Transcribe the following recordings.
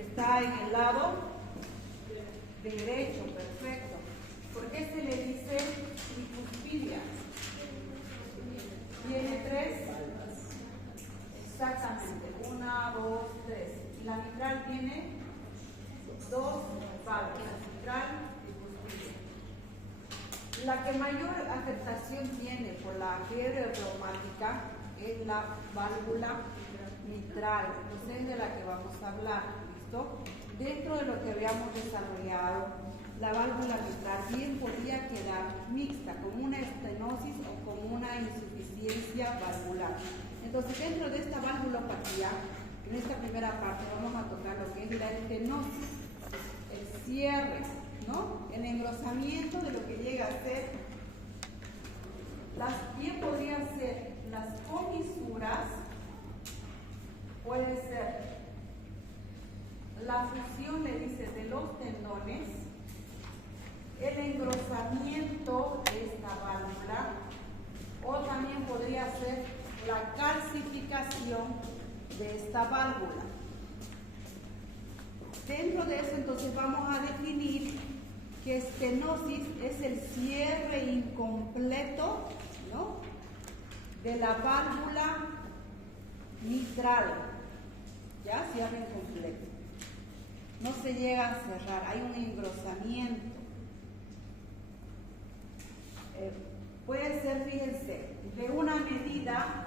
que está en el lado derecho, perfecto. ¿Por qué se le dice tricuspidia? Tiene 3, exactamente, 1, 2, 3. Y la mitral tiene 2 válvulas, mitral y tricuspidia. La que mayor afectación tiene por la fiebre reumática es la válvula mitral, entonces es de la que vamos a hablar, ¿listo? Dentro de lo que habíamos desarrollado, la válvula mitral bien podría quedar mixta, con una estenosis o con una insuficiencia valvular. Entonces, dentro de esta valvulopatía, en esta primera parte vamos a tocar lo que es la estenosis, el cierre, ¿no? El engrosamiento de lo que llega a ser, bien podrían ser las comisuras, puede ser la fusión, le dice, de los tendones, el engrosamiento de esta válvula, o también podría ser la calcificación de esta válvula. Dentro de eso, entonces, vamos a definir que estenosis es el cierre incompleto, ¿no?, de la válvula mitral, ¿ya? Cierre incompleto. No se llega a cerrar, hay un engrosamiento. Puede ser, fíjense, de una medida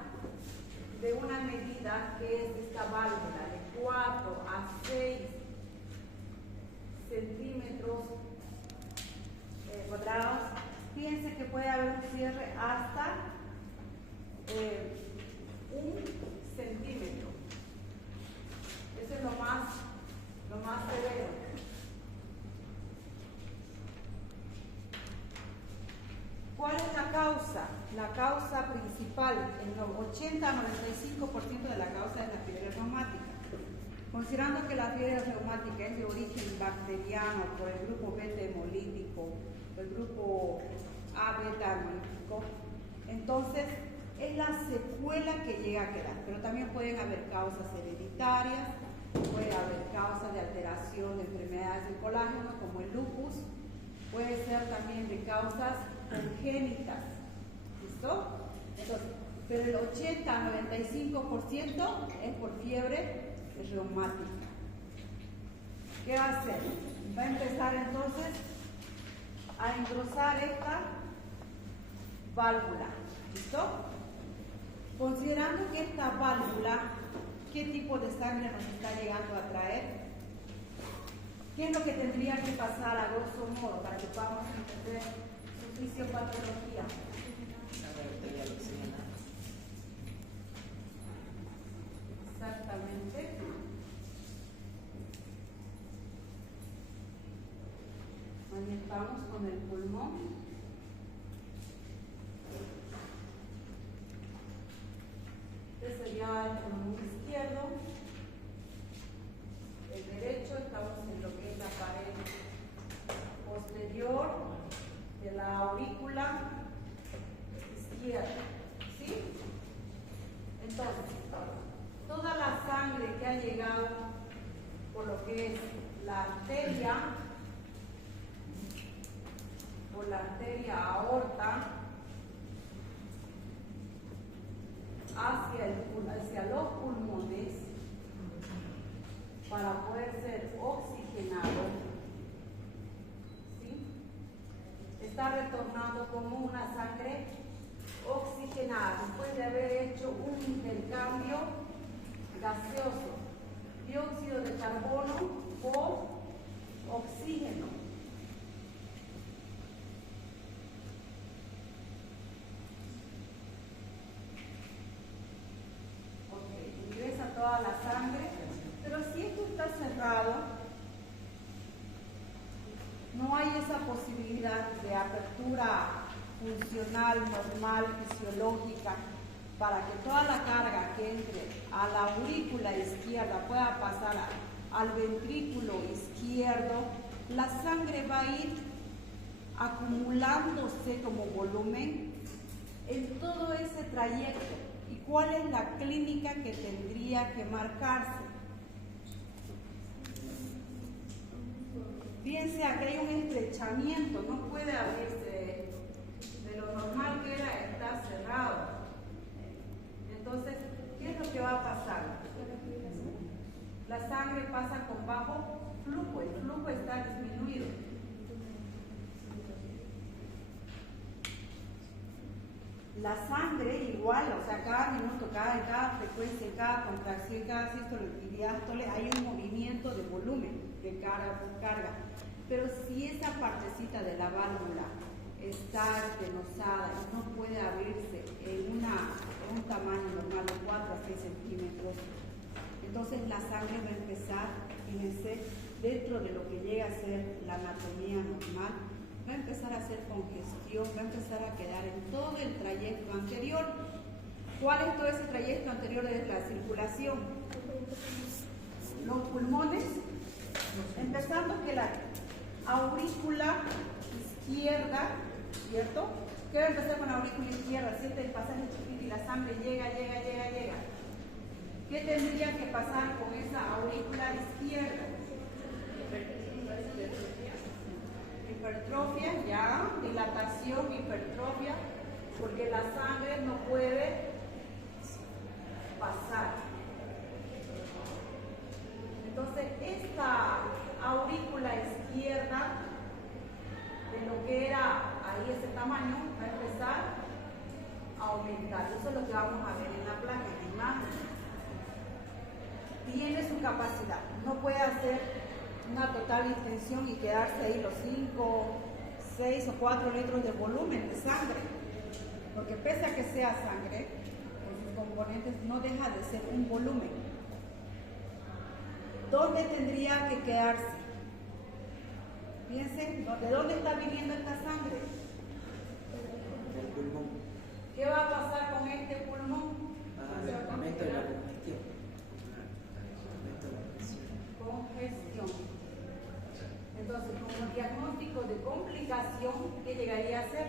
que es esta válvula, de 4 a 6 centímetros cuadrados. Fíjense que puede haber un cierre hasta 1 centímetro. Eso es lo más severo. ¿Cuál es la causa? La causa principal, el 80 a 95% de la causa es la fiebre reumática. Considerando que la fiebre reumática es de origen bacteriano por el grupo beta hemolítico, el grupo A beta hemolítico, entonces es la secuela que llega a quedar. Pero también pueden haber causas hereditarias, puede haber causas de alteración de enfermedades del colágeno como el lupus, puede ser también de causas congénitas, ¿listo? Entonces, pero el 80 a 95% es por fiebre reumática. ¿Qué va a hacer? Va a empezar entonces a engrosar esta válvula, ¿listo? Considerando que esta válvula, ¿qué tipo de sangre nos está llegando a traer? ¿Qué es lo que tendría que pasar a grosso modo para que podamos entender su fisiopatología? Exactamente. Ahí estamos con el pulmón. Este sería el pulmón izquierdo. El derecho, estamos en lo que es la pared posterior de la aurícula izquierda, ¿sí? Entonces, toda la sangre que ha llegado por lo que es la arteria, por la arteria aorta, hacia los pulmones, para poder ser oxigenado, ¿sí? Está retornando como una sangre oxigenada después de haber hecho un intercambio gaseoso, dióxido de carbono por oxígeno. Ok, ingresa toda la sangre. Pero si esto está cerrado, no hay esa posibilidad de apertura funcional, normal, fisiológica, para que toda la carga que entre a la aurícula izquierda pueda pasar al ventrículo izquierdo. La sangre va a ir acumulándose como volumen en todo ese trayecto. ¿Y cuál es la clínica que tendría que marcarse? fíjense, aquí hay un estrechamiento, no puede abrirse de lo normal que era, está cerrado. Entonces, ¿qué es lo que va a pasar? La sangre pasa con bajo flujo, el flujo está disminuido. La sangre igual, o sea, cada minuto, cada frecuencia, cada contracción, cada sístole y diástole hay un movimiento de volumen, de carga por carga. Pero si esa partecita de la válvula está estenosada y no puede abrirse en un tamaño normal de 4 a 6 centímetros, entonces la sangre va a empezar, fíjense, dentro de lo que llega a ser la anatomía normal, va a empezar a hacer congestión, va a empezar a quedar en todo el trayecto anterior. ¿Cuál es todo ese trayecto anterior de la circulación? Los pulmones, empezando que la aurícula izquierda, ¿cierto? ¿Qué va a empezar con la aurícula izquierda? Siente el pasaje chiquito y la sangre llega. ¿Qué tendría que pasar con esa aurícula izquierda? Hipertrofia, ya, dilatación, hipertrofia, porque la sangre no puede pasar. Entonces, esta aurícula izquierda, de lo que era ahí ese tamaño, va a empezar a aumentar. Eso es lo que vamos a ver en la placa, en la imagen. Tiene su capacidad, no puede hacer una total distensión y quedarse ahí los 5, 6 o 4 litros de volumen de sangre, porque pese a que sea sangre, con sus componentes no deja de ser un volumen. ¿Dónde tendría que quedarse? Fíjense, ¿de dónde está viniendo esta sangre? Del pulmón. ¿Qué va a pasar con este pulmón? Aumento de la congestión. Congestión. Entonces, como diagnóstico de complicación, ¿qué llegaría a ser?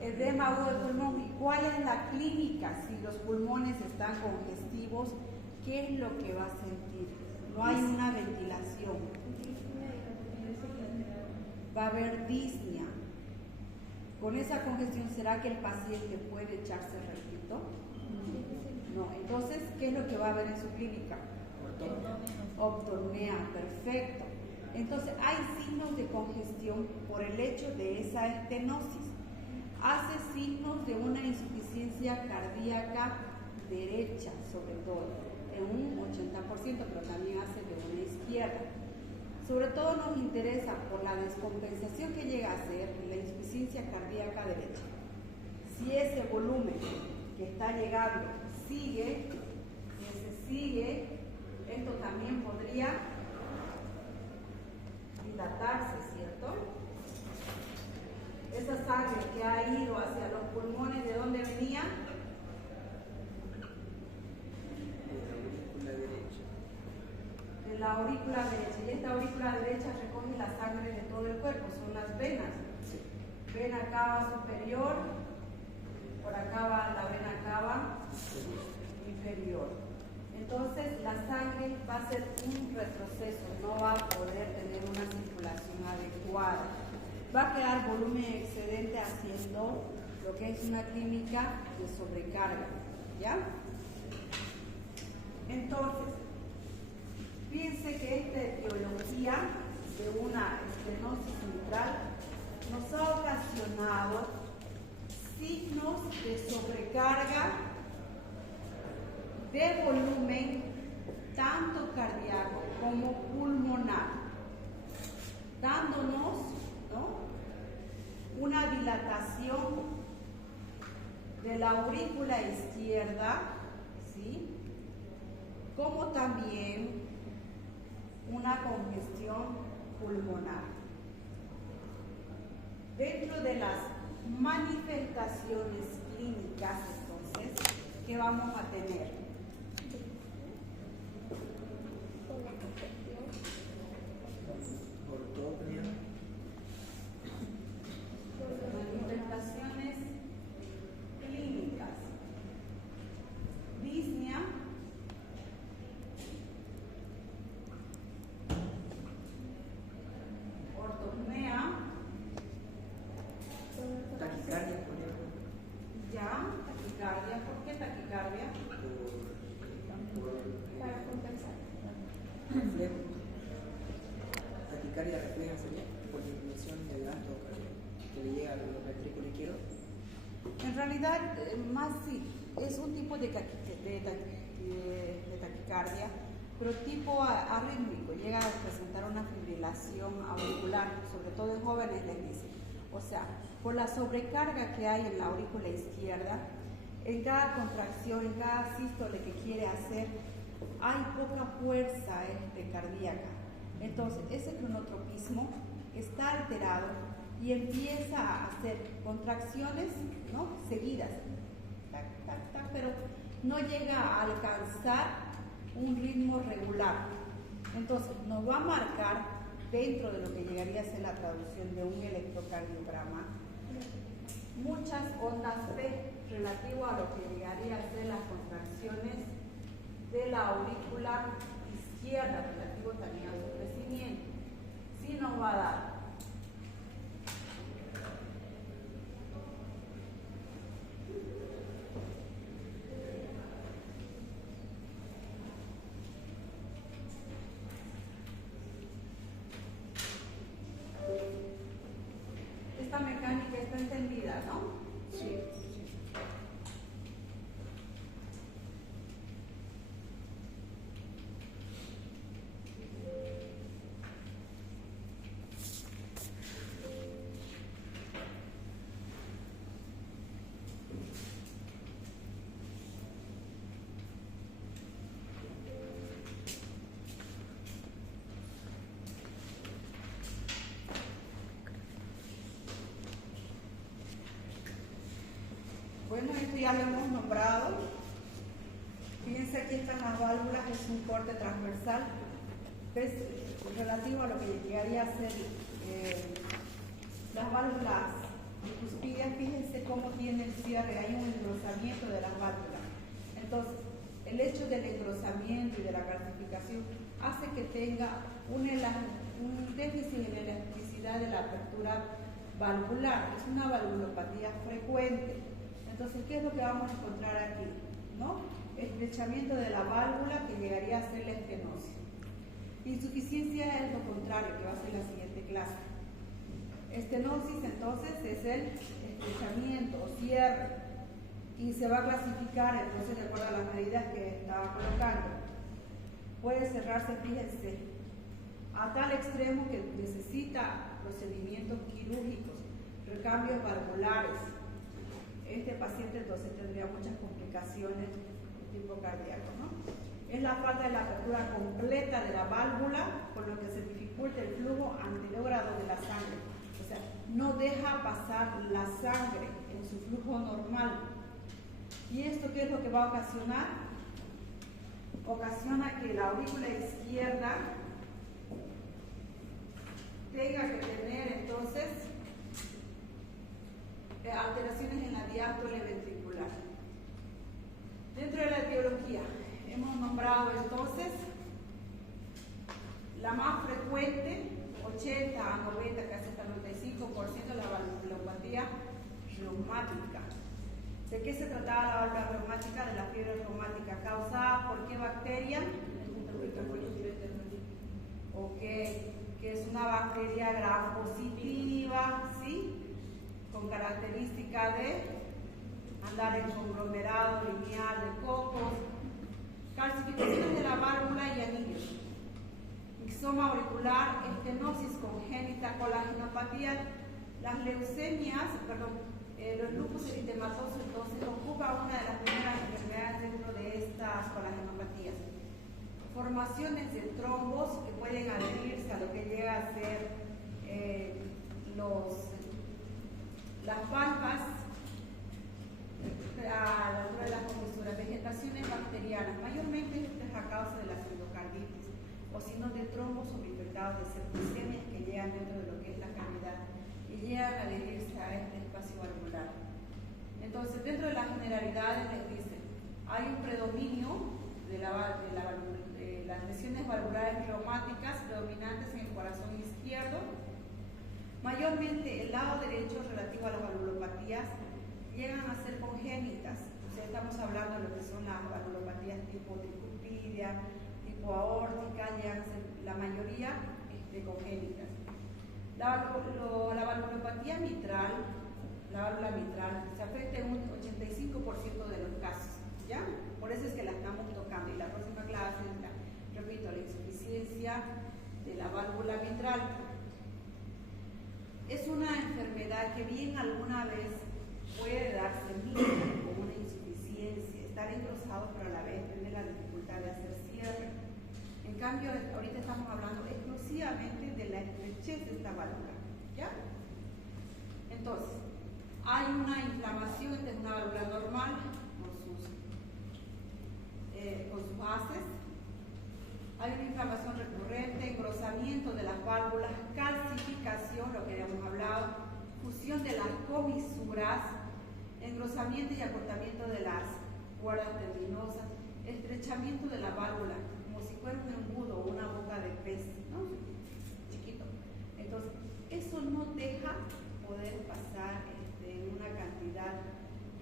Edema agudo del pulmón. ¿Y cuál es la clínica? Si los pulmones están congestivos, ¿qué es lo que va a sentir? No hay una ventilación. Va a haber disnea. Con esa congestión, ¿será que el paciente puede echarse repito? No. Entonces, ¿qué es lo que va a haber en su clínica? Ortopnea, perfecto. Entonces, hay signos de congestión por el hecho de esa estenosis. Hace signos de una insuficiencia cardíaca derecha, sobre todo, en un 80%, pero también hace de una izquierda. Sobre todo nos interesa por la descompensación que llega a ser la insuficiencia cardíaca derecha. Si ese volumen que está llegando sigue, esto también podría dilatarse, ¿cierto? Esa sangre que ha ido hacia los pulmones, ¿de dónde venía? De la aurícula derecha. Y esta aurícula derecha recoge la sangre de todo el cuerpo, son las venas. Vena cava superior, por acá va la vena cava inferior. Entonces la sangre va a ser un retroceso, no va a poder tener una circulación adecuada. Va a quedar volumen excedente haciendo lo que es una clínica de sobrecarga, ¿ya? Entonces, fíjense que esta etiología de una estenosis mitral nos ha ocasionado signos de sobrecarga de volumen tanto cardíaco como pulmonar, dándonos, ¿no?, una dilatación de la aurícula izquierda, ¿sí?, como también una congestión pulmonar. Dentro de las manifestaciones clínicas, entonces, ¿qué vamos a tener? Ortopnea. Manifestaciones clínicas. Disnea. reflejo. Taquicardia refleja sería por disminución del gasto que le llega al ventrículo izquierdo. En realidad, más sí, es un tipo de taquicardia, pero tipo arrítmico, llega a presentar una fibrilación auricular, sobre todo en jóvenes les dice. O sea, por la sobrecarga que hay en la aurícula izquierda, en cada contracción, en cada sístole que quiere hacer, hay poca fuerza cardíaca. Entonces, ese cronotropismo está alterado y empieza a hacer contracciones, ¿no?, seguidas, tac, tac, tac, pero no llega a alcanzar un ritmo regular. Entonces, nos va a marcar, dentro de lo que llegaría a ser la traducción de un electrocardiograma, muchas ondas P relativo a lo que llegaría a ser las contracciones de la aurícula izquierda, relativo también a su crecimiento. Sí nos va a dar. Esta mecánica está entendida, ¿no? Sí. Bueno, esto ya lo hemos nombrado. Fíjense, aquí están las válvulas, es un corte transversal. ¿Ves? Relativo a lo que llegaría a ser las válvulas bicuspidias, fíjense cómo tiene el cierre, hay un engrosamiento de las válvulas. Entonces, el hecho del engrosamiento y de la calcificación hace que tenga un déficit en elasticidad de la apertura valvular. Es una valvulopatía frecuente. Entonces, ¿qué es lo que vamos a encontrar aquí? ¿No? Estrechamiento de la válvula que llegaría a ser la estenosis. Insuficiencia es lo contrario, que va a ser la siguiente clase. Estenosis, entonces, es el estrechamiento o cierre y se va a clasificar, entonces, de acuerdo a las medidas que estaba colocando. Puede cerrarse, fíjense, a tal extremo que necesita procedimientos quirúrgicos, recambios valvulares. Este paciente entonces tendría muchas complicaciones de tipo cardíaco, ¿no? Es la falta de la apertura completa de la válvula, por lo que se dificulta el flujo anterógrado de la sangre. O sea, no deja pasar la sangre en su flujo normal. ¿Y esto qué es lo que va a ocasionar? Ocasiona que la aurícula izquierda tenga que tener entonces alteraciones en la diástole ventricular. Dentro de la etiología, hemos nombrado entonces la más frecuente, 80 a 90, casi hasta 95%, la valvulopatía reumática. ¿De qué se trataba la válvula reumática? De la fiebre reumática. ¿Causada por qué bacteria? Ok, que es una bacteria gram positiva, ¿sí? Con característica de andar en conglomerado lineal de cocos, calcificaciones de la válvula y anillos, mixoma auricular, estenosis congénita, colagenopatía, las leucemias, los lupus eritematosos, entonces ocupa una de las primeras enfermedades dentro de estas colagenopatías. Formaciones de trombos que pueden adherirse a lo que llega a ser las valvas a la altura de las comisuras, vegetaciones bacterianas, mayormente esto es a causa de las endocarditis, o si no de trombos sobreinfectados de septicemias que llegan dentro de lo que es la cavidad y llegan a adherirse a este espacio valvular. Entonces, dentro de las generalidades les dicen, hay un predominio de las lesiones valvulares reumáticas predominantes en el corazón izquierdo. Mayormente el lado derecho relativo a las valvulopatías llegan a ser congénitas. O sea, estamos hablando de lo que son las valvulopatías tipo tricuspidia, tipo aórtica, llegan a de congénitas. La valvulopatía mitral, la válvula mitral, se afecta en un 85% de los casos, ¿ya? Por eso es que la estamos tocando. Y la próxima clase es, repito, la insuficiencia de la válvula mitral. Es una enfermedad que bien alguna vez puede darse mixta como una insuficiencia, estar engrosado pero a la vez tener la dificultad de hacer cierre. En cambio, ahorita estamos hablando exclusivamente de la estrechez de esta válvula, ¿ya? Entonces, hay una inflamación, esta es una válvula normal con sus bases. Hay una inflamación recurrente, engrosamiento de las válvulas, calcificación, lo que habíamos hablado, fusión de las comisuras, engrosamiento y acortamiento de las cuerdas tendinosas, estrechamiento de la válvula, como si fuera un embudo o una boca de pez, ¿no? Chiquito. Entonces, eso no deja poder pasar una cantidad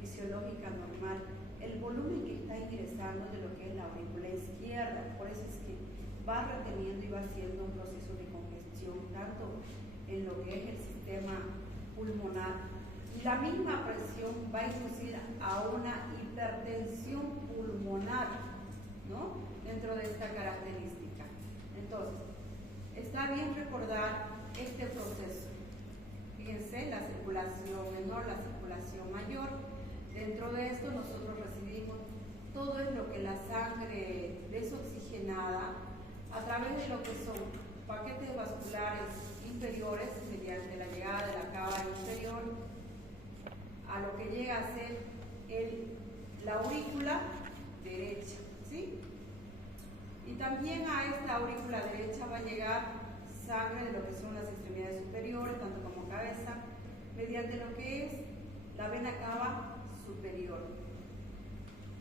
fisiológica normal. El volumen que está ingresando de lo que es la aurícula izquierda, por eso es que va reteniendo y va haciendo un proceso de congestión, tanto en lo que es el sistema pulmonar. La misma presión va a inducir a una hipertensión pulmonar, ¿no? Dentro de esta característica. Entonces, está bien recordar este proceso. Fíjense, la circulación menor, la circulación mayor. Dentro de esto nosotros recibimos todo lo que la sangre desoxigenada a través de lo que son paquetes vasculares inferiores mediante la llegada de la cava inferior a lo que llega a ser la aurícula derecha, ¿sí? Y también a esta aurícula derecha va a llegar sangre de lo que son las extremidades superiores, tanto como cabeza, mediante lo que es la vena cava superior.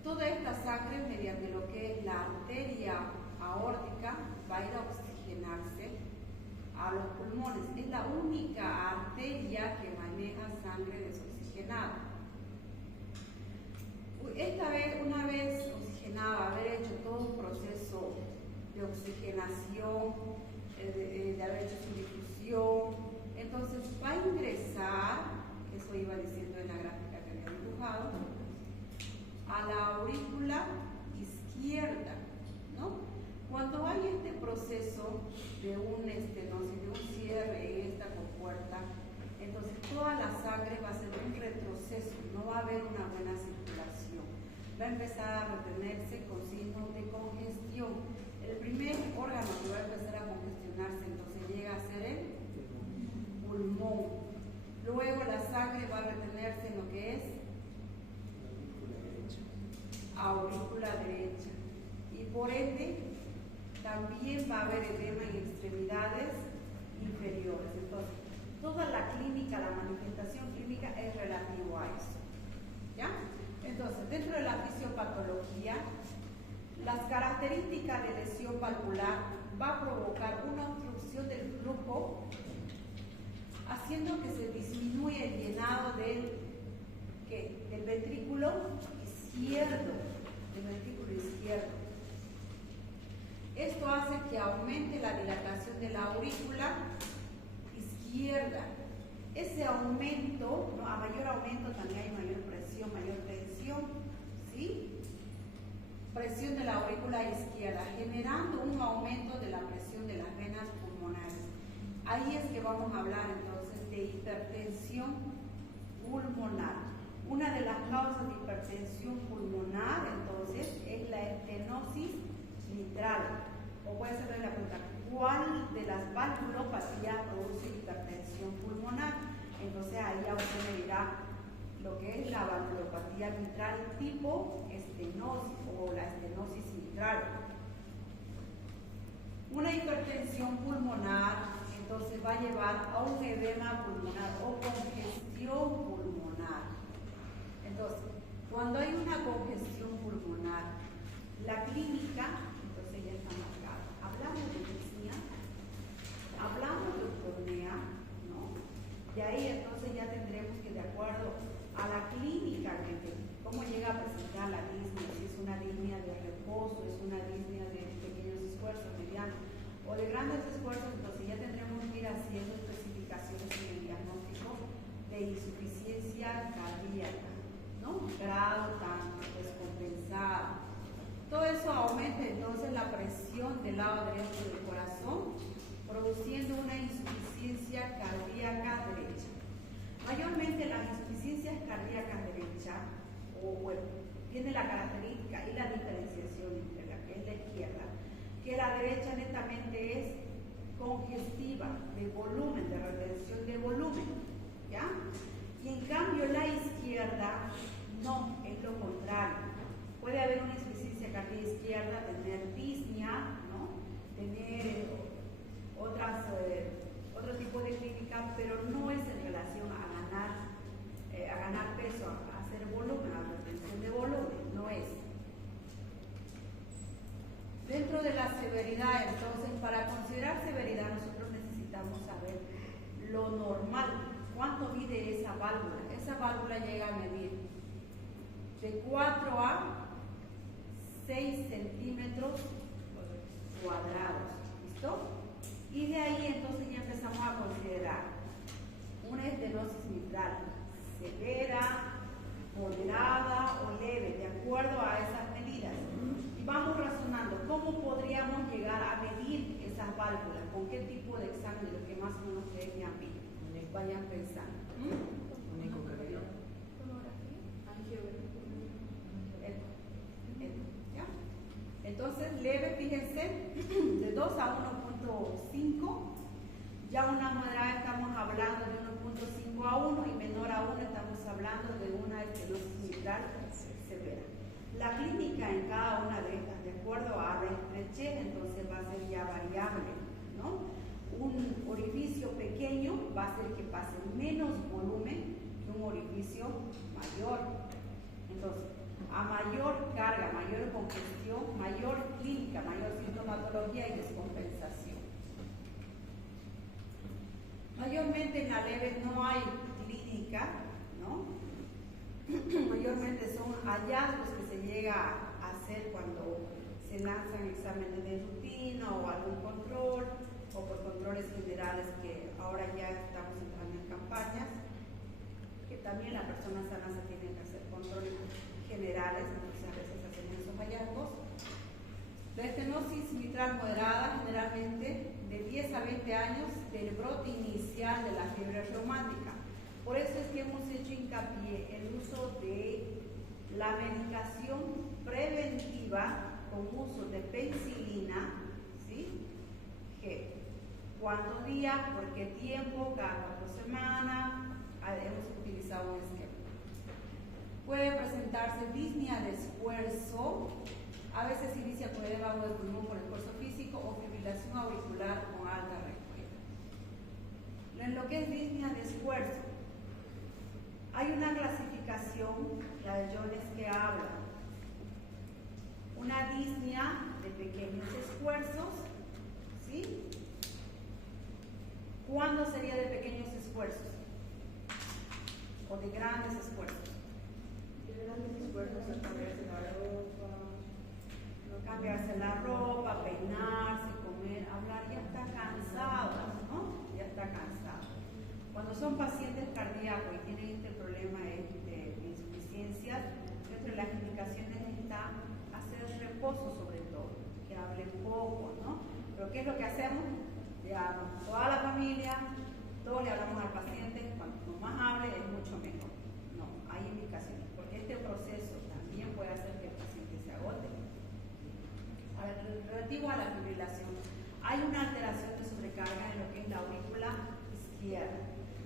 Toda esta sangre, mediante lo que es la arteria aórtica, va a ir a oxigenarse a los pulmones. Es la única arteria que maneja sangre desoxigenada. Esta vez, una vez oxigenada, haber hecho todo un proceso de oxigenación, de haber hecho su difusión, entonces va a ingresar, eso iba diciendo en la gráfica que había dibujado, a la aurícula izquierda, ¿no? Cuando hay este proceso de un estenosis, de un cierre en esta compuerta, entonces toda la sangre va a ser un retroceso, no va a haber una buena circulación, va a empezar a retenerse con signos de congestión. El primer órgano que va a empezar a congestionarse entonces llega a ser el pulmón. Luego la sangre va a retenerse en lo que es aurícula derecha. Y por ende, también va a haber edema en extremidades inferiores. Entonces, toda la clínica, la manifestación clínica es relativo a eso. ¿Ya? Entonces, dentro de la fisiopatología, las características de lesión valvular va a provocar una obstrucción del flujo, haciendo que se disminuya el llenado del ventrículo izquierdo, Esto hace que aumente la dilatación de la aurícula izquierda. Ese aumento, ¿no? A mayor aumento también hay mayor presión, mayor tensión, ¿sí? Presión de la aurícula izquierda, generando un aumento de la presión de las venas pulmonares. Ahí es que vamos a hablar entonces de hipertensión pulmonar. Una de las causas de hipertensión pulmonar entonces es la estenosis mitral. O puede ser la pregunta, ¿cuál de las valvulopatías produce hipertensión pulmonar? Entonces ahí ya usted me dirá lo que es la valvulopatía mitral tipo estenosis o la estenosis mitral. Una hipertensión pulmonar entonces va a llevar a un edema pulmonar o congestión pulmonar. Entonces, cuando hay una congestión pulmonar, la clínica entonces ya está marcada. Hablamos de disnea, hablamos de eutonía, ¿no? Y ahí entonces ya tendremos que, de acuerdo a la clínica, cómo llega a presentar la disnea, si es una disnea de reposo, es una disnea de pequeños esfuerzos, medianos o de grandes esfuerzos, entonces ya dentro del corazón, produciendo una insuficiencia cardíaca derecha. Mayormente las insuficiencias cardíacas derecha, tiene la característica y la diferenciación entre la que es la izquierda, que la derecha netamente es congestiva, de volumen, de retención de volumen, ¿ya? Y en cambio la izquierda no, es lo contrario. Puede haber una insuficiencia cardíaca izquierda, tener disnea, ¿no? Tener otro tipo de clínica, pero no es en relación a ganar peso, a hacer volumen, a retención de volumen, no es. Dentro de la severidad, entonces, para considerar severidad nosotros necesitamos saber lo normal, cuánto mide esa válvula. Esa válvula llega a medir de 4 a 6 centímetros cuadrados, ¿listo? Y de ahí entonces ya empezamos a considerar una estenosis mitral severa, moderada o leve, de acuerdo a esas medidas. Y vamos razonando, ¿cómo podríamos llegar a medir esas válvulas? ¿Con qué tipo de examen de lo que más o menos ustedes ya vayan pensando? Un ecocardiograma. ¿Ya? Entonces, leve, fíjense, de 2 a 1.5. Ya una moderada estamos hablando de 1.5 a 1 y menor a 1 estamos hablando de una estenosis mitral severa. La clínica en cada una de estas, de acuerdo a la estrechez, entonces va a ser ya variable, ¿no? Un orificio pequeño va a hacer que pase menos volumen que un orificio mayor. Entonces, a mayor carga, mayor congestión, mayor clínica, mayor sintomatología y descompensación. Mayormente en la leve no hay clínica, ¿no? Mayormente son hallazgos que se llega a hacer cuando se lanzan exámenes de rutina o algún control, o por controles generales que ahora ya estamos entrando en campañas, que también la persona sana se tiene que hacer controles generales, entonces a veces hacemos esos hallazgos. La estenosis mitral moderada, generalmente de 10 a 20 años del brote inicial de la fiebre reumática. Por eso es que hemos hecho hincapié en el uso de la medicación preventiva con uso de penicilina, ¿sí? ¿Cuántos días? ¿Por qué tiempo? Cada 4 semanas. Hemos utilizado un esquema. Puede presentarse disnea de esfuerzo. A veces inicia por edema del pulmón por esfuerzo físico o fibrilación auricular con alta respuesta. En lo que es disnea de esfuerzo, hay una clasificación, la de Jones, que habla una disnea de pequeños esfuerzos, ¿sí? ¿Cuándo sería de pequeños esfuerzos? ¿O de grandes esfuerzos? De grandes esfuerzos al cambiarse la ropa. Cambiarse la ropa, peinarse, comer, hablar, ya está cansado, ¿no? Ya está cansado. Cuando son pacientes cardíacos y tienen este problema de insuficiencias, dentro de las indicaciones está hacer reposo sobre todo, que hable poco, ¿no? Pero ¿qué es lo que hacemos? Ya toda la familia, todos le hablamos al paciente, cuanto más hable es mucho mejor. No, hay indicaciones, porque este proceso también puede hacer que el paciente se agote. Relativo a la fibrilación, hay una alteración de sobrecarga en lo que es la aurícula izquierda.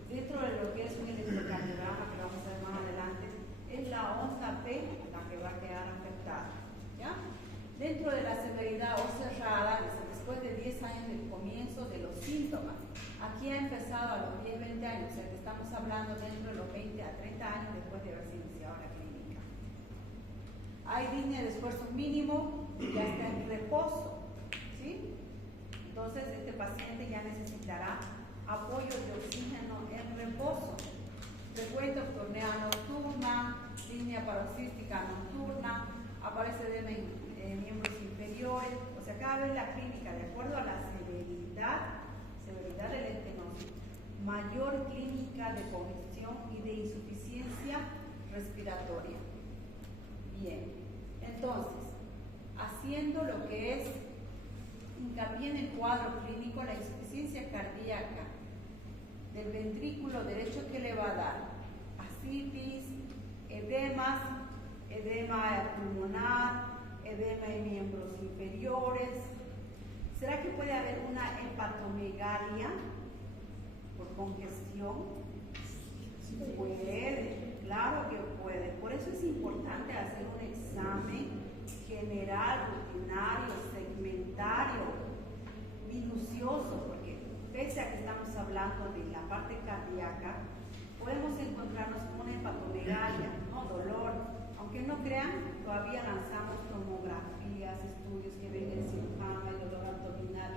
Dentro de lo que es un electrocardiograma, que vamos a ver más adelante, es la onza P la que va a quedar afectada, ¿ya? Dentro de la severidad o cerrada, después de 10 años del comienzo de los síntomas, aquí ha empezado a los 10-20 años, o sea que estamos hablando dentro de los 20 a 30 años después de haberse iniciado la clínica. Hay disnea de esfuerzo mínimo, ya está en reposo, ¿sí? Entonces este paciente ya necesitará apoyo de oxígeno en reposo. Frecuente octornea nocturna, disnea paroxística nocturna, aparece edema en miembros inferiores, o sea, cada vez la clínica, de acuerdo a la severidad de la estenosis, mayor clínica de congestión y de insuficiencia respiratoria. Bien, entonces, haciendo lo que es hincapié en el cuadro clínico la insuficiencia cardíaca del ventrículo derecho que le va a dar ascitis, edemas, edema pulmonar, edema de miembros inferiores. ¿Será que puede haber una hepatomegalia por congestión? Puede, claro que puede. Por eso es importante hacer un examen general, rutinario, segmentario, minucioso, porque pese a que estamos hablando de la parte cardíaca, podemos encontrarnos con una hepatomegalia, ¿no? Dolor. Aunque no crean, todavía lanzamos tomografías, estudios que ven el cirujano, el dolor abdominal.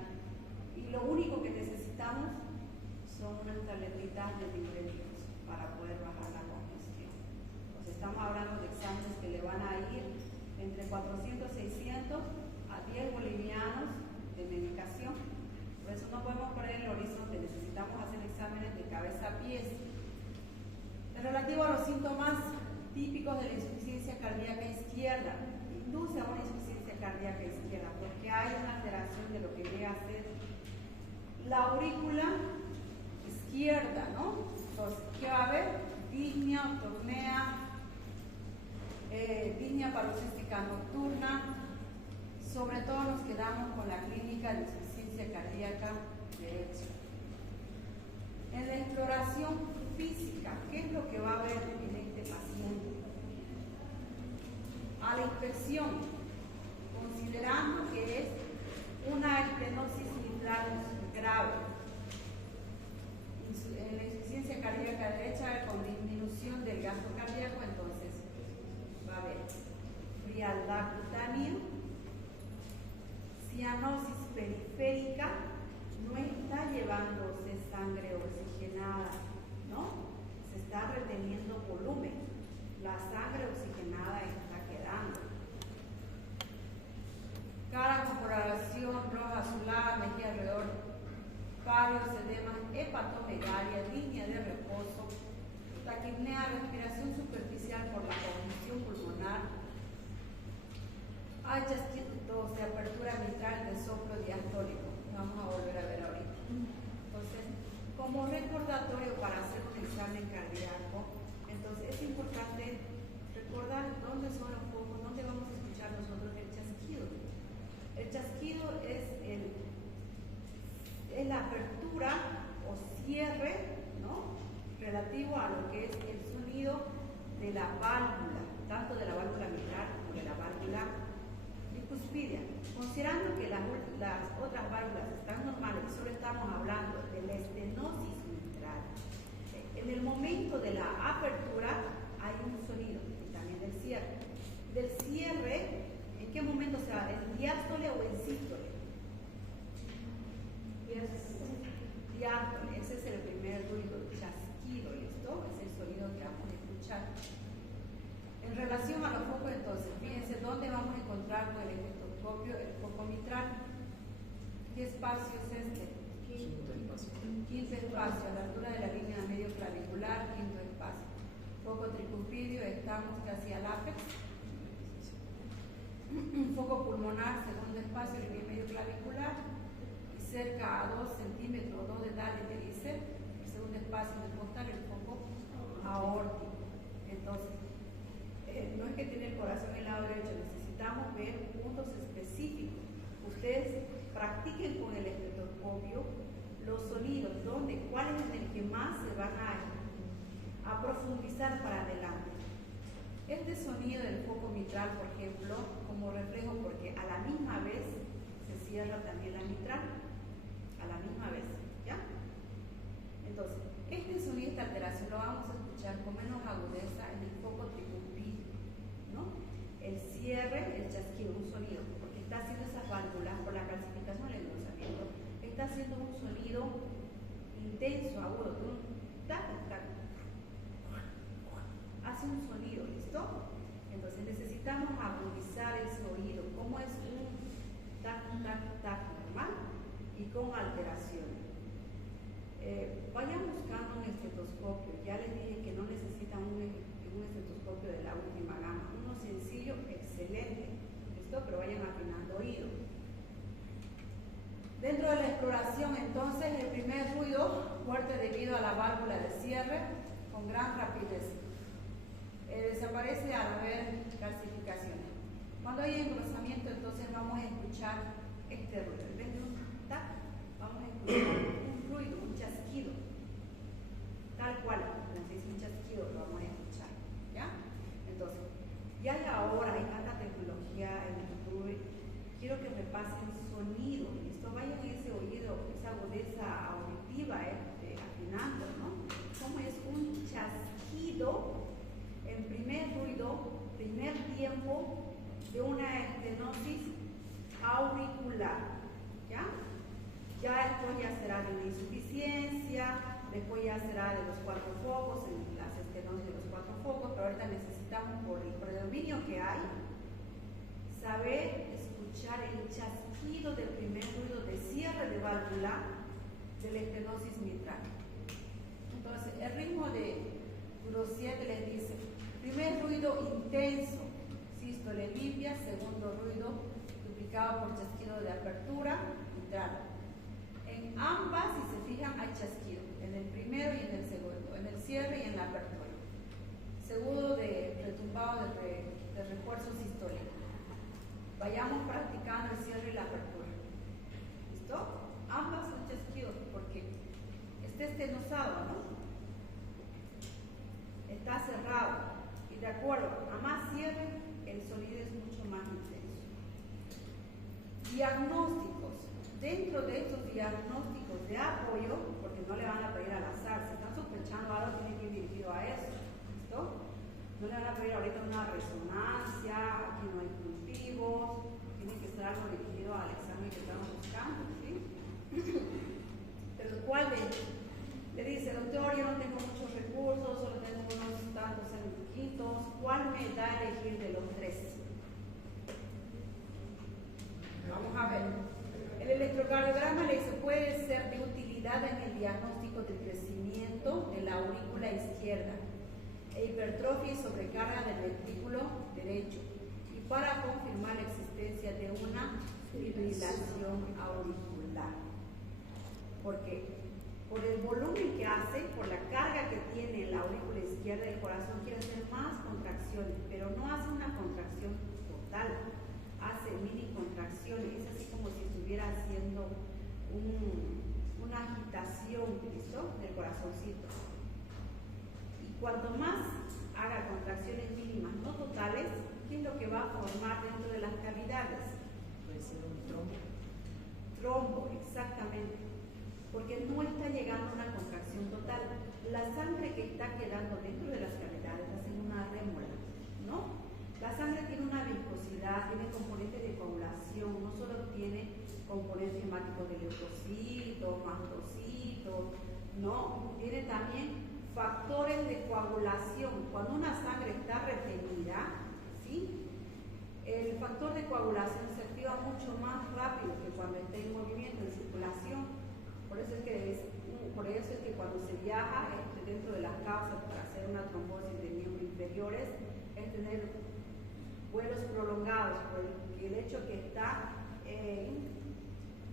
Y lo único que necesitamos son unas tabletitas de diuréticos para poder bajar la congestión. Pues estamos hablando de exámenes que le van a ir entre 400, 600 a 10 bolivianos de medicación. Por eso no podemos perder el horizonte, necesitamos hacer exámenes de cabeza a pies. En relativo a los síntomas típicos de la insuficiencia cardíaca izquierda, induce a una insuficiencia cardíaca izquierda porque hay una alteración de lo que llega a ser la aurícula izquierda, ¿no? Entonces, ¿qué va a haber? Disnea, tornea, disnea paroxística nocturna. Sobre todo nos quedamos con la clínica de insuficiencia cardíaca derecha. En la exploración física, ¿qué es lo que va a haber en este paciente? A la inspección, considerando que es una estenosis mitral grave, en la insuficiencia cardíaca derecha con disminución del gasto cardíaco, entonces va a haber frialdad cutánea, cianosis periférica, no está llevándose sangre oxigenada, ¿no? Se está reteniendo volumen, la sangre oxigenada está quedando. Cara con coloración roja azulada, mejilla alrededor, varios edemas, hepatomegalia, línea de reposo, taquipnea, respiración superficial por la congestión pulmonar, hay chasquidos de apertura mitral de soplo diastólico. Vamos a volver a ver ahorita. Entonces, como recordatorio para hacer un examen cardíaco, entonces es importante recordar dónde son los focos, dónde vamos a escuchar nosotros el chasquido. El chasquido es la apertura o cierre, ¿no? Relativo a lo que es el sonido de la válvula, tanto de la válvula mitral como de la válvula bicuspidia. Considerando que las otras válvulas están normales, solo estamos hablando de la estenosis mitral. En el momento de la apertura hay un sonido y también del cierre. Del cierre, ¿en qué momento se va? ¿En diástole o en sístole? Diástole, ese es el primer ruido, chasquido, ¿listo? Es el sonido que vamos a escuchar. En relación a los focos, entonces, fíjense dónde vamos a encontrar con el estetoscopio el foco mitral. ¿Qué espacio es este? Quinto espacio, a la altura de la línea medio clavicular, quinto espacio. Foco tricuspidio, estamos casi al ápex. Foco pulmonar, segundo espacio, línea medio clavicular. Y cerca a 2 centímetros, 2 de Dale me dice, el segundo espacio del costal, el foco aórtico. Entonces, no es que tiene el corazón en el lado derecho, necesitamos ver puntos específicos. Ustedes practiquen con el estetoscopio los sonidos, cuál es el que más se van a profundizar para adelante. Este sonido del foco mitral, por ejemplo, como reflejo, porque a la misma vez se cierra también la mitral, a la misma vez, ¿ya? Entonces, este sonido, esta alteración, lo vamos a escuchar con menos agudeza en el foco tricuspidio, ¿no? El cierre, el chasquido, un sonido, porque está haciendo esas válvulas por la calcificación del engrosamiento, está haciendo un sonido intenso, agudo, un tac, tac. Hace un sonido, ¿listo? Entonces necesitamos agudizar ese oído, como es un tac, tac, tac normal y con alteraciones. Vayan buscando un estetoscopio, ya les dije que no necesitan un estetoscopio de la última gama, uno sencillo, excelente, ¿listo? Pero vayan afinando oído. Dentro de la exploración, entonces, el primer ruido fuerte debido a la válvula de cierre con gran rapidez. Desaparece al haber calcificaciones. Cuando hay engrosamiento, entonces vamos a escuchar este ruido. En vez de un tac, vamos a escuchar un ruido, un chasquido. Tal cual, como se dice un chasquido, lo vamos a escuchar. ¿Ya? Entonces, ya y ahora hay tanta tecnología en YouTube. Quiero que repasen sonido. Listo, vayan ese oído, esa agudeza auditiva, afinando, ¿no? ¿Cómo es un chasquido? En primer ruido, primer tiempo de una estenosis auricular, ¿ya? Ya después ya será de una insuficiencia, después ya será de los 4 focos, en las estenosis de los 4 focos, pero ahorita necesitamos, por el predominio que hay, saber escuchar el chasquido del primer ruido de cierre de válvula de la estenosis mitral. Entonces, el ritmo de Gros 7 les dice: primer ruido intenso, sístole limpia, segundo ruido duplicado por chasquido de apertura mitral. En ambas, si se fijan, hay chasquido, en el primero y en el segundo, en el cierre y en la apertura. Segundo de retumbado de refuerzo sistólico. Vayamos practicando el cierre y la apertura. ¿Listo? Ambas son chasquidos porque está estenosado, ¿no? Está cerrado. Y de acuerdo, a más cierre, el sonido es mucho más intenso. Diagnósticos. Dentro de estos diagnósticos de apoyo, porque no le van a pedir al azar, si están sospechando algo, tiene que ir dirigido a eso. ¿Listo? No le van a pedir ahorita una resonancia, aquí no hay cultivos, tiene que ser algo dirigido al examen que estamos buscando, ¿sí? Pero ¿cuál le dice, doctor, yo no tengo muchos recursos, solo tengo unos tantos centímetros, ¿cuál me da a elegir de los 3? Vamos a ver. El electrocardiograma le dice, puede ser de utilidad en el diagnóstico del crecimiento de la aurícula izquierda, hipertrofia y sobrecarga del ventrículo derecho, y para confirmar la existencia de una fibrilación auricular. Porque por el volumen que hace, por la carga que tiene en la aurícula izquierda, el corazón quiere hacer más contracciones, pero no hace una contracción total, hace mini contracciones, es así como si estuviera haciendo una agitación, ¿listo?, del corazoncito. Cuanto más haga contracciones mínimas, no totales, ¿qué es lo que va a formar dentro de las cavidades? Puede ser un trombo. Trombo, exactamente. Porque no está llegando a una contracción total. La sangre que está quedando dentro de las cavidades hace una rémora, ¿no? La sangre tiene una viscosidad, tiene componentes de coagulación, no solo tiene componentes hemáticos de leucocitos, mastocitos, no, tiene también factores de coagulación. Cuando una sangre está retenida, ¿sí?, el factor de coagulación se activa mucho más rápido que cuando está en movimiento, en circulación. Por eso es que cuando se viaja dentro de las causas para hacer una trombosis de miembros inferiores es tener vuelos prolongados, por el hecho que está en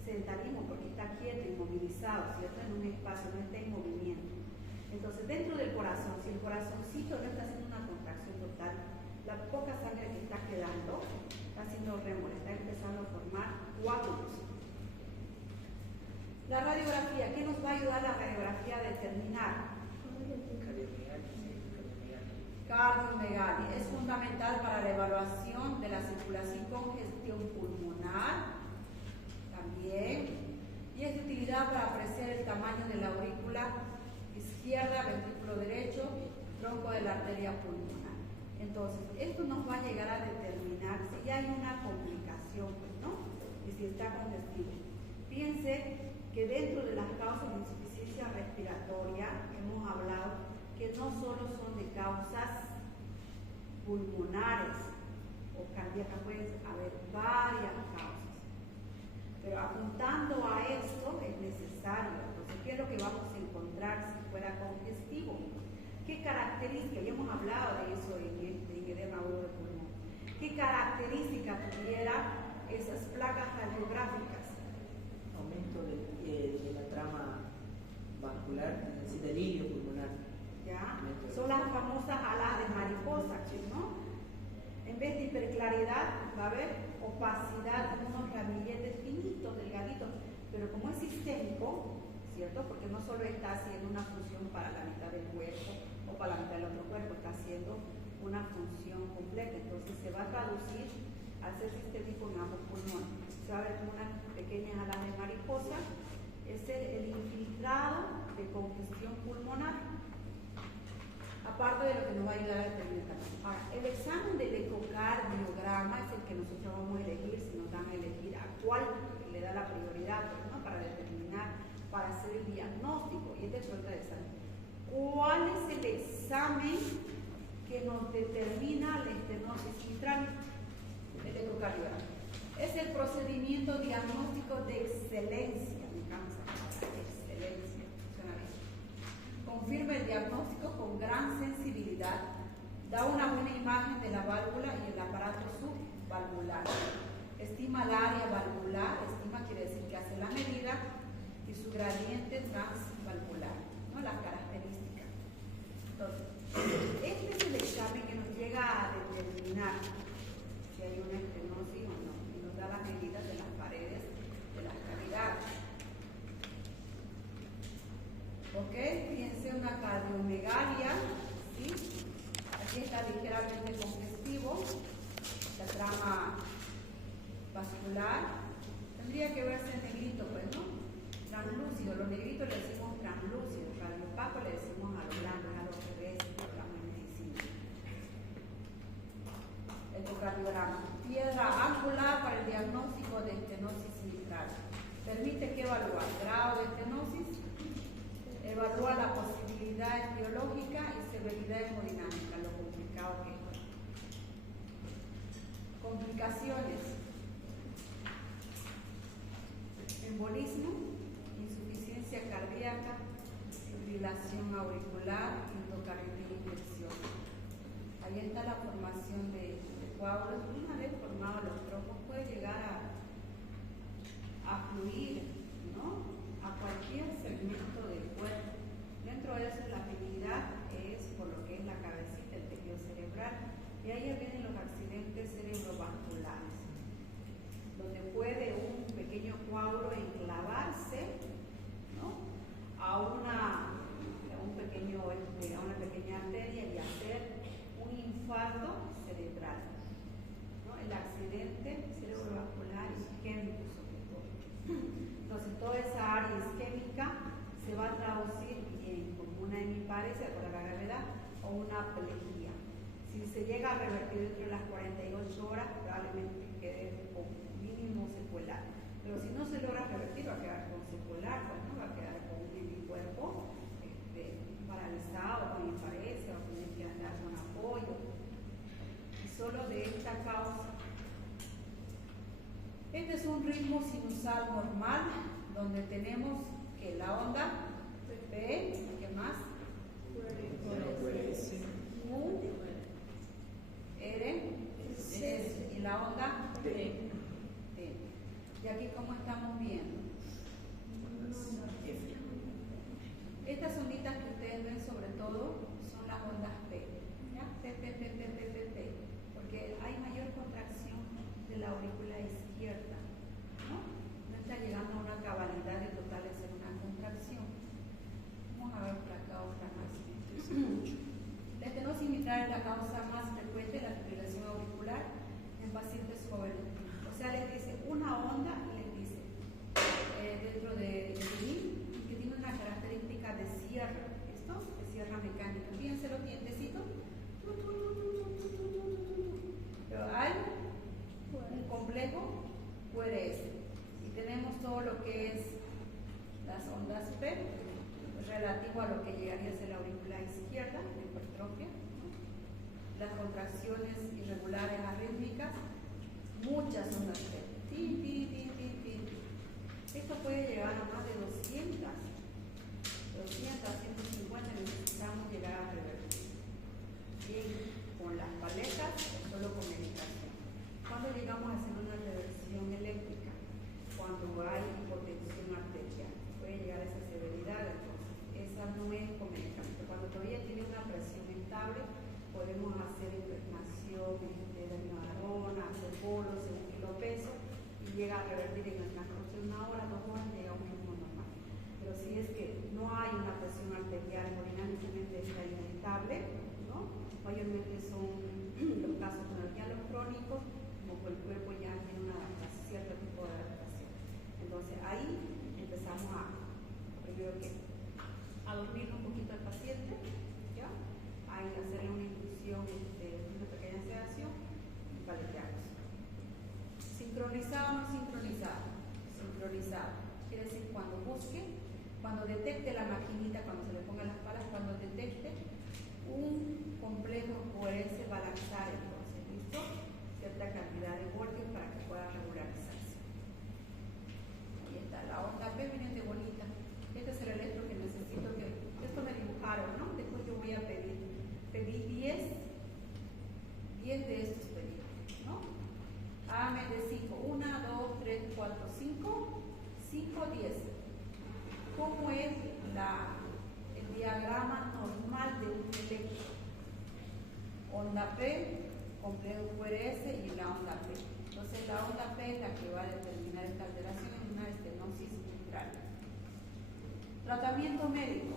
sedentarismo, porque está quieto, inmovilizado, ¿cierto?, en un espacio, no está en movimiento. Entonces, dentro del corazón, si el corazoncito no está haciendo una contracción total, la poca sangre que está quedando está haciendo rémora, está empezando a formar coágulos. La radiografía, ¿qué nos va a ayudar la radiografía a determinar? Cardiomegalia. Es fundamental para la evaluación de la circulación con congestión pulmonar también, y es de utilidad para apreciar el tamaño de la aurícula izquierda, ventrículo derecho, tronco de la arteria pulmonar. Entonces, esto nos va a llegar a determinar si ya hay una complicación, ¿no?, y si está congestivo. Fíjense que dentro de las causas de insuficiencia respiratoria hemos hablado que no solo son de causas pulmonares o cardíacas, pueden haber varias causas. Pero apuntando a esto es necesario. Entonces, ¿qué es lo que vamos a encontrar si fuera congestivo? ¿Qué características? Ya hemos hablado de eso en edema agudo de pulmón. ¿Qué características tuviera esas placas radiográficas? Aumento complejo, ¿cierto? Porque no solo está haciendo una función para la mitad del cuerpo o para la mitad del otro cuerpo, está haciendo una función completa. Entonces se va a traducir al ser sistémico en ambos pulmones. Se va a ver como unas pequeñas alas de mariposa. Es el infiltrado de congestión pulmonar, aparte de lo que nos va a ayudar a determinar. Ahora, el examen del ecocardiograma es el que nosotros vamos a elegir, si nos dan a elegir a cuál le da la prioridad, pues, ¿no? Para determinar, para hacer el diagnóstico. Y este es otro examen. ¿Cuál es el examen que nos determina la estenosis mitral? El ecocardiograma. Es el procedimiento diagnóstico de excelencia. Me encanta esa palabra, excelencia. Suena bien. Confirma el diagnóstico con gran sensibilidad, da una buena imagen de la válvula y el aparato subvalvular, estima el área valvular, estima quiere decir que hace la medida, y su gradiente transvalvular, ¿no? Las características. Entonces, este es el examen que nos llega a determinar si hay una estenosis o no, y nos da las medidas de las paredes de las cavidades. ¿Ok? Fíjense una cardiomegalia, ¿sí? Aquí está ligeramente congestivo, la trama vascular. Tendría que verse en negrito, pues, ¿no? Translúcido, los negritos le decimos translúcido, radiopaco le decimos a los blancos, a los revés, hablamos en medicina. Ecocardiograma. Piedra angular para el diagnóstico de estenosis mitral. Permite que evaluar grado de estenosis, evalúa la posibilidad etiológica y severidad hemodinámica, lo complicado que es. Complicaciones: embolismo, insuficiencia cardíaca, fibrilación auricular, endocarditis e infección. Ahí está la formación de coágulos. Una vez formados los trombos puede llegar a fluir, ¿no?, a cualquier segmento del cuerpo. Dentro de eso la afinidad es por lo que es la cabecita, el tejido cerebral, y ahí vienen los accidentes cerebrovasculares, donde puede un pequeño coágulo enclavarse, ¿no?, a una pequeña arteria y hacer un infarto cerebral, ¿no? El accidente cerebrovascular isquémico, sobre todo. Entonces, toda esa área isquémica se va a traducir bien como una hemiparesia por la gravedad o una plejía. Si se llega a revertir dentro de las 48 horas, probablemente quede con mínimo secular. Pero si no se logra revertir, va a quedar con secular, pues, ¿no? Va a quedar con un hemicuerpo paralizado, con hemiparesia, o tener que andar con apoyo. Y solo de esta causa. Este es un ritmo sinusal normal, donde tenemos que la onda P, ¿qué más? U, R, S, y la onda T. Y aquí, ¿cómo estamos viendo? Estas onditas que ustedes ven, sobre todo, son las ondas P. ¿Ya? P, porque hay mayor contracción de la aurícula izquierda, ¿no? No está llegando a una cabalidad de total de ser una contracción. Vamos a ver por acá otra más. La estenosis mitral es la causa más frecuente de la fibrilación auricular en pacientes jóvenes. O sea, les dice una onda y les dice dentro de que tiene una característica de cierre. Esto es cierre mecánica. Fíjense los dientecitos. Pero hay un complejo QRS. Y tenemos todo lo que es las ondas P, relativo a lo que llegaría a ser la aurícula izquierda, la hipertrofia, ¿no? Las contracciones irregulares arrítmicas, muchas ondas P. Esto puede llegar a más de 200, 150 necesitamos llegar a revertir. Bien, con las paletas o solo con medicación. ¿Cuándo llegamos a hacer una reversión eléctrica? Cuando hay hipotensión arterial. Puede llegar a esa severidad, entonces esa no es con medicamento. Cuando todavía tiene una presión estable, podemos hacer impregnación de dermabrona, hacer bolos según kilopeso, y llega a revertir en el transcurso de 1 hora, 2 horas, llega a que a dormir un poquito al paciente, ¿ya? Ahí hacerle una inducción, una pequeña sedación y paleteamos. Sincronizado o no sincronizado. Sincronizado. Quiere decir cuando busque, cuando detecte la maquinita, cuando se le pongan las palas, cuando detecte un complejo QRS va a lanzar entonces, ¿listo? Cierta cantidad de voltios para que pueda regularizarse. Ahí está, la onda P viene de bonita. Este es el electro que necesito que, esto me dibujaron, ¿no? Después yo voy a pedí 10 de estos pedidos, ¿no? Hágame de 5, 1, 2, 3, 4, 5, 5, 10. ¿Cómo es el diagrama normal de un electro? Onda P, complejo QRS y la onda P. Entonces la onda P es la que va a determinar esta alteración en una estenosis mitral. Tratamiento médico.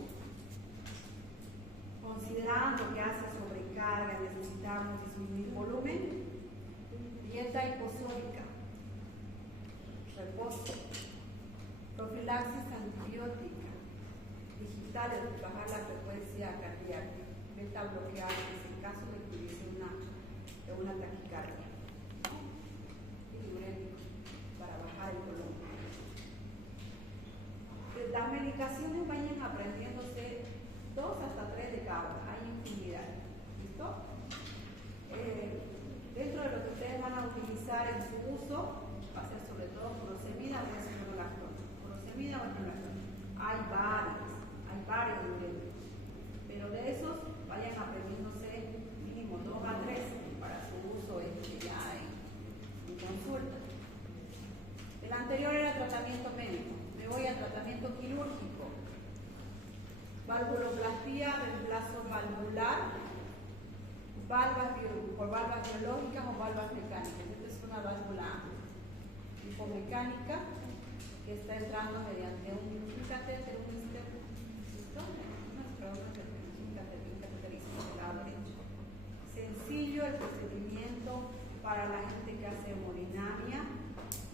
Considerando que hace sobrecarga, necesitamos disminuir volumen, dieta hiposólica, reposo, profilaxis antibiótica, digitales, bajar la frecuencia cardíaca, beta bloquear en el caso de que hubiese una taquicardia, y diurético para bajar el volumen. Las medicaciones vayan aprendiéndose 2 hasta 3 de cada una, hay infinidad. ¿Listo? Dentro de lo que ustedes van a utilizar en su uso, va a ser sobre todo furosemida o escitalopram. Furosemida o escitalopram. Hay varios diuréticos, pero de esos vayan aprendiéndose mínimo 2 a 3 para su uso ya en consulta. El anterior era tratamiento médico. Me voy al tratamiento quirúrgico. Valvuloplastía, reemplazo valvular, por valvas biológicas o valvas mecánicas. Esta es una válvula hipomecánica que está entrando mediante un catéter, un cateterismo del lado derecho. Sencillo el procedimiento para la gente que hace hemodinamia.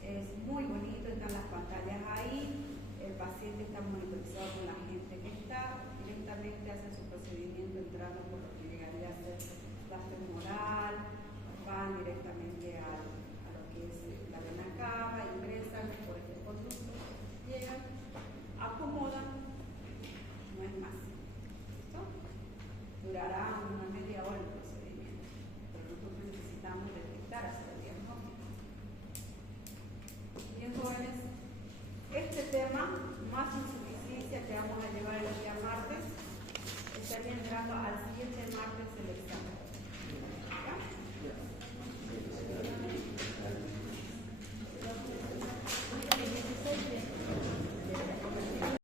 Es muy bonito, están las pantallas ahí. El paciente está monitorizado con la gente que está, directamente hace su procedimiento entrando por lo que llegaría a ser la femoral, van directamente a lo que es la vena cava, ingresan por este conducto, llegan, acomodan, no es más. ¿Listo? Durará una media hora el procedimiento, pero nosotros necesitamos detectar hacia el diagnóstico. Bien, jóvenes. Este tema, más insuficiencia, que vamos a llevar el día martes, estaría entrando al